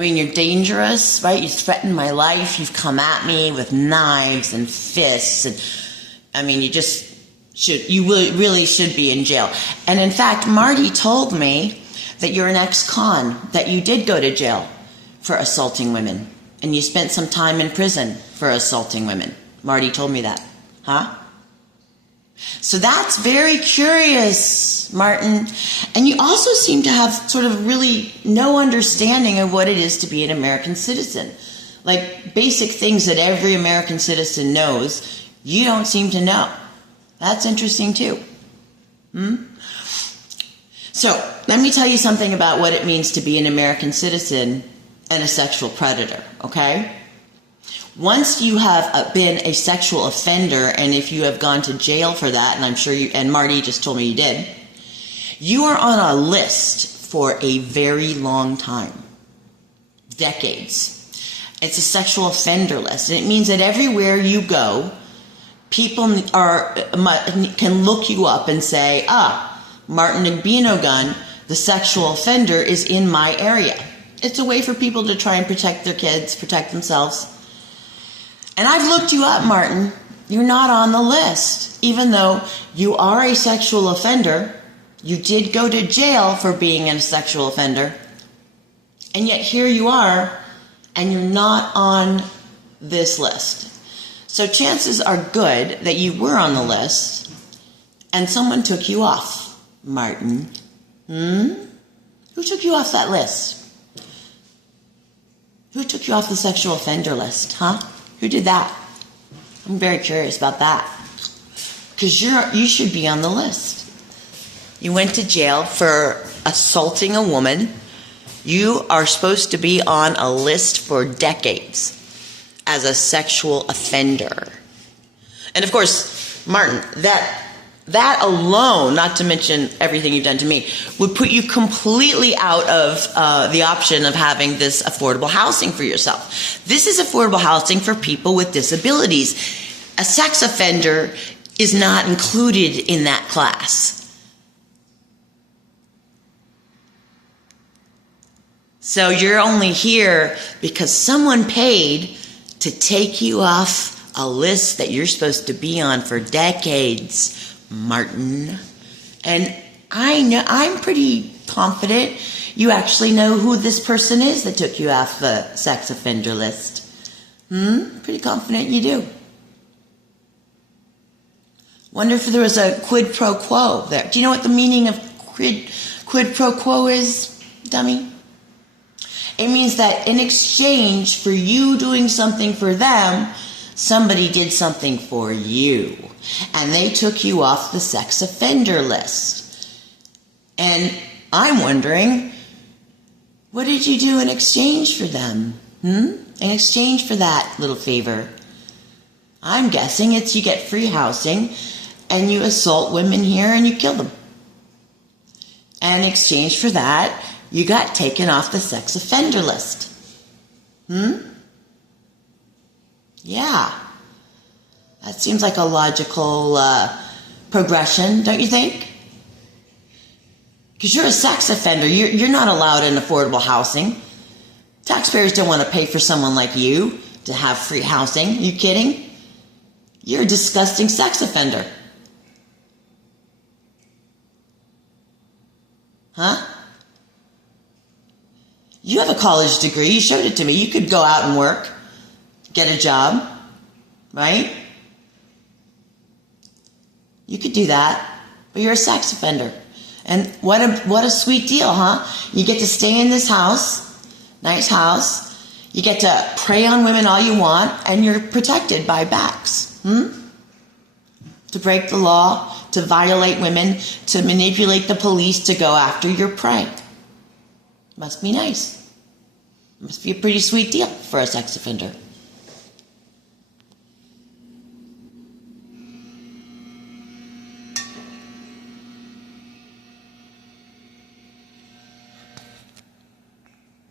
I mean, you're dangerous, right? You threaten my life. You've come at me with knives and fists. And I mean, you really should be in jail. And in fact, Marty told me that you're an ex-con, that you did go to jail for assaulting women. And you spent some time in prison for assaulting women. Marty told me that. Huh? So that's very curious, Martin. And you also seem to have sort of really no understanding of what it is to be an American citizen. Like basic things that every American citizen knows, you don't seem to know. That's interesting too. So let me tell you something about what it means to be an American citizen and a sexual predator, okay? Once you have been a sexual offender, and if you have gone to jail for that, and I'm sure you, and Marty just told me you did, you are on a list for a very long time. Decades. It's a sexual offender list. And it means that everywhere you go, people can look you up and say, Martin Gun, the sexual offender, is in my area. It's a way for people to try and protect their kids, protect themselves. And I've looked you up, Martin. You're not on the list. Even though you are a sexual offender, you did go to jail for being a sexual offender. And yet here you are, and you're not on this list. So chances are good that you were on the list, and someone took you off, Martin. Who took you off that list? Who took you off the sexual offender list, huh? Who did that? I'm very curious about that. Because you should be on the list. You went to jail for assaulting a woman. You are supposed to be on a list for decades as a sexual offender. And of course, Martin, that alone, not to mention everything you've done to me, would put you completely out of the option of having this affordable housing for yourself. This is affordable housing for people with disabilities. A sex offender is not included in that class. So you're only here because someone paid to take you off a list that you're supposed to be on for decades, Martin. And I'm pretty confident you actually know who this person is that took you off the sex offender list. Pretty confident you do. Wonder if there was a quid pro quo there. Do you know what the meaning of quid pro quo is, dummy? It means that in exchange for you doing something for them, somebody did something for you. And they took you off the sex offender list. And I'm wondering, what did you do in exchange for them? In exchange for that little favor? I'm guessing it's you get free housing and you assault women here and you kill them. And in exchange for that, you got taken off the sex offender list. Yeah. That seems like a logical progression, don't you think? Because you're a sex offender. You're not allowed in affordable housing. Taxpayers don't want to pay for someone like you to have free housing. You kidding? You're a disgusting sex offender. Huh? You have a college degree. You showed it to me. You could go out and work, get a job, right? You could do that, but you're a sex offender. And what a sweet deal, huh? You get to stay in this house, nice house. You get to prey on women all you want, and you're protected by backs. To break the law, to violate women, to manipulate the police, to go after your prey. Must be nice. Must be a pretty sweet deal for a sex offender.